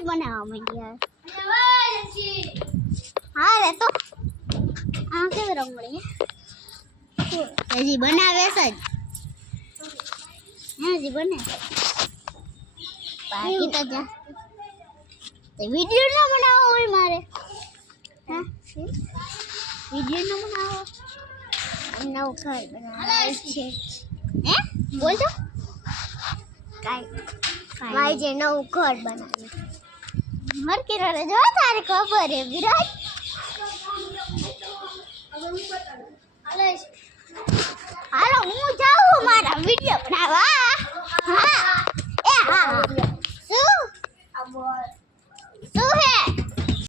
રસોઈ બનાવવા માંડી હા રે તો આ કેવી રંગોળી હજી બનાવે છે જ હજી બને બાકી તો જા વિડિયો ના બનાવો હોય મારે હા વિડિયો ના બનાવો નવું ઘર બનાવવાનું છે હે બોલ તો કાઈ જે નવું ઘર બનાવ્યું મર કે રે જો તારે ખબર હે વિરાજ હાલો હું જાઉં મારા વિડિયો બનાવવા હા એ હા શું હે